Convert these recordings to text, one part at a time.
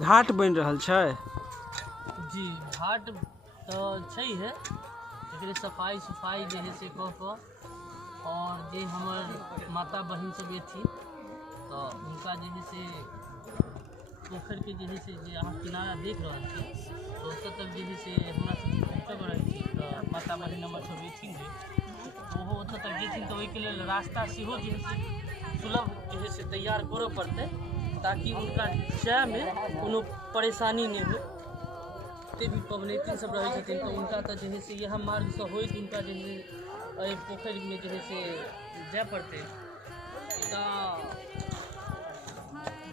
घाट बन रहल छै जी। घाट तो छै है, एक सफाई सुफाई जे है से कह कऽ और जे हमर माता बहन सब एथिन तो उनका जे है से पोखर के जे है से जे अहाँ किनारा देख रहल छी तो ओतऽ तक जे है से हमरा सब पहुँचब रहै छी तो माता बहन हमर सब एथिन जे ओहो ओतऽ तक जेथिन तो ओहिके लेल रास्ता सेहो जे है से सुलभ जे है से तैयार करऽ पड़तै ताकि उनका जायमे कोनो परेशानी नहीं हो। जते भी पबनैतिन सब रहे छथिन तो उनका तो जे है से यह मार्ग से होइत उनका जे है पोखर में जे है से जाय पड़ते।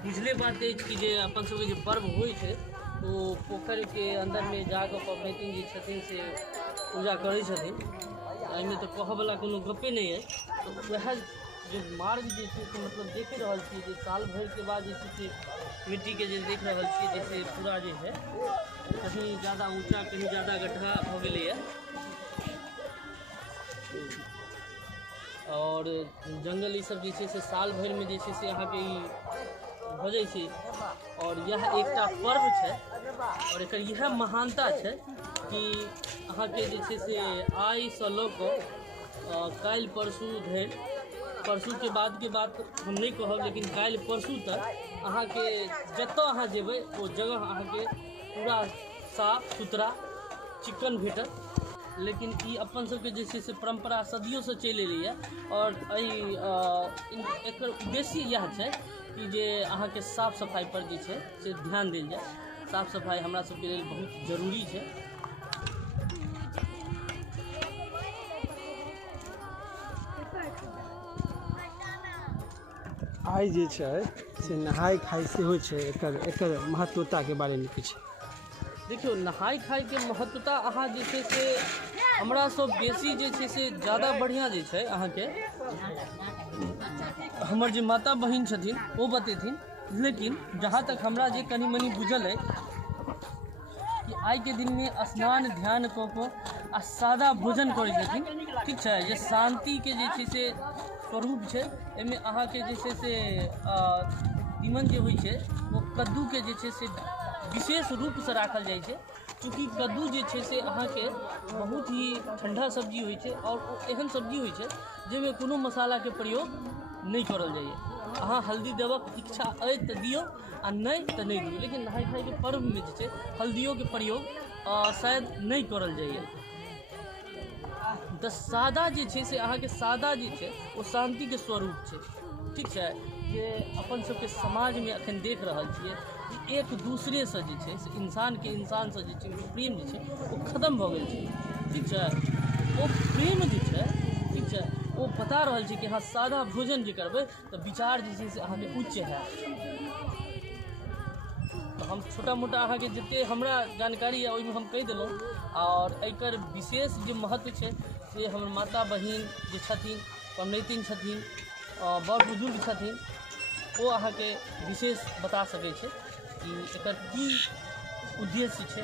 बुझले बात है कि जे अपन सब जे पर्व होइ छै तो पोखर के अंदर में जाकर पबनैतिन जे छथिन से पूजा करै छथिन। एहिमे तो कहऽ वाला कोनो गपे नहीं है। तो वह जो मार्ग जे छै से मतलब देख रहल छी जे साल भर के बाद जे छै से मिट्टी के जे देख रहल छी जैसे पूरा जे है कहीं ज़्यादा ऊंचा कहीं ज़्यादा गड्ढा हो गई है और जंगल ये सब जे से साल भर में जे से यहाँ के भ जाइ छै। और यह एकटा पर्व है और एक यह महानता है कि अहाँ के जे से आइ से लऽ कऽ काल्हि परसू धरि, परसू के बाद हम नहीं कहब लेकिन काल्हि परसू तक अहाँ के जतऽ अहाँ जेबै वो जगह अहाँ के पूरा साफ सुथरा चिक्कन भेटत। लेकिन ई अपन सबके जे छै से परंपरा सदियों से चलि एलै है और एकर उद्देश्य यह है कि जे अहाँ के साफ सफाई पर जे छै से ध्यान देल जाए। साफ सफाई हमरा सबके लेल बहुत जरूरी है। आइ जे छै से नहाय खाय सेहो छै, एकर महत्वता के बारे में किछु देखियो। नहाय खाय के महत्वता अहाँ जे छै से हमरा सब बेसी जे छै से ज़्यादा बढ़िया जे छै अहाँ के हमर जे माता बहन छथिन वो बतेथिन। लेकिन जहाँ तक हमरा जे कनी मनी बुझल है कि आइ के दिन में स्नान ध्यान कऽ कऽ आ सादा भोजन करै छथिन, ठीक है। जे शांति के जे छै से स्वरूप छै एहिमे अहाँ के जे छै से तीमन जे होइ छै वो कद्दू के जे छै से विशेष रूप से राखल जाइ छै। चूँकि कद्दू जे छै से अहाँ के बहुत ही ठंडा सब्जी होइ छै और एहन सब्जी होइ छै जाहिमे कोनो मसाला के प्रयोग नहीं करल जाइए। अहाँ हल्दी देबक इच्छा अइ तऽ दियौ आ नहीं तऽ नहीं दियौ, लेकिन नहाय खाय के पर्व में जे छै हल्दियों के प्रयोग शायद नहीं करल जाइए। तो सादा जे छै से अहाँ के सादा जे छै वो शांति के स्वरूप छै, ठीक है। जे अपन सबके समाज में अखन देख रहल छियै कि एक दूसरे से जे छै से इंसान से जे छै प्रेम जे छै वो खत्म भऽ गेल छै, ठीक है। वो प्रेम जे छै, ठीक है, वो बता रहल छै कि हाँ सादा भोजन जे करबै तऽ विचार जे छै से अहाँ के उच्च है। तो हम छोटा मोटा अहाँ के जते हमरा जानकारी है ओहिमे हम कहि देलहुँ। और एकर विशेष जे महत्व छै से हमर माता बहिन जे छथिन, पबनैतिन छथिन, बड़ बुजुर्ग छथिन, वो अहाँ के विशेष बता सकै छै कि एकर की उद्देश्य छै।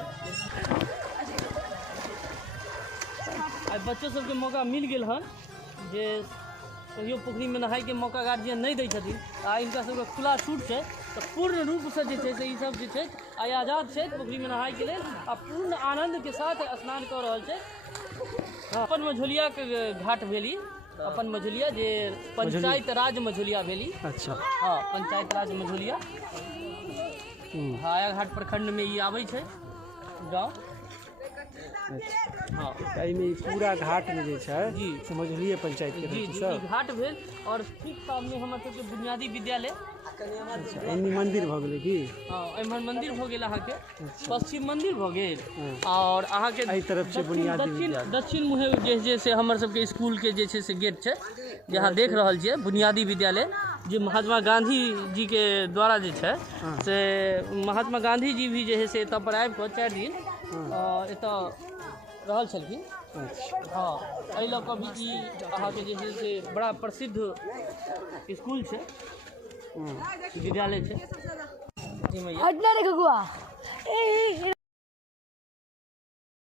आइ बच्चों सबके मौका मिल गेल हन जे कहियो पोखरी में नहाय के मौका गार्जियन नहीं दै छथिन, आ इनका सबके खुला छूट छै। तो पूर्ण रूप से जे छै से ई सब जे छै आइ आजाद छै पोखरी में नहाय के लेल आ पूर्ण आनंद के साथ स्नान कऽ रहल छै। अपन मझोलिया के घाट भेली, अपन मझोलिया जे पंचायत राज मझोलिया भेली। अच्छा, हाँ, पंचायत राज मझोलिया हाया घाट प्रखंड में ये आबै छै गाँव। हाँ, एहिमे पूरा घाट में जे छै जी मझोलिया पंचायत के जी जी घाट भेल और ठीक सामने हमर सबके बुनियादी विद्यालय। अच्छा, एनी मंदिर भऽ गेलै की? हाँ, एम्हर मंदिर भऽ गेल अहाँ के, पश्चिम मंदिर भऽ गेल और अहाँ के एहि तरफ छै बुनियादी विद्यालय। दक्षिण मुहे जे से हमर सबके स्कूल के जे छै से गेट छै, जहाँ देख रहल छियै बुनियादी विद्यालय जे महात्मा गांधी जी के द्वारा जे छै से महात्मा गांधी जी भी जे है से एतऽ पर आबि कऽ 4 दिन एतऽ रहल छलखिन। हाँ, एहि लऽ कऽ भी ई अहाँ के जे है से बड़ा प्रसिद्ध स्कूल छै, विद्यालय छै। जी मैया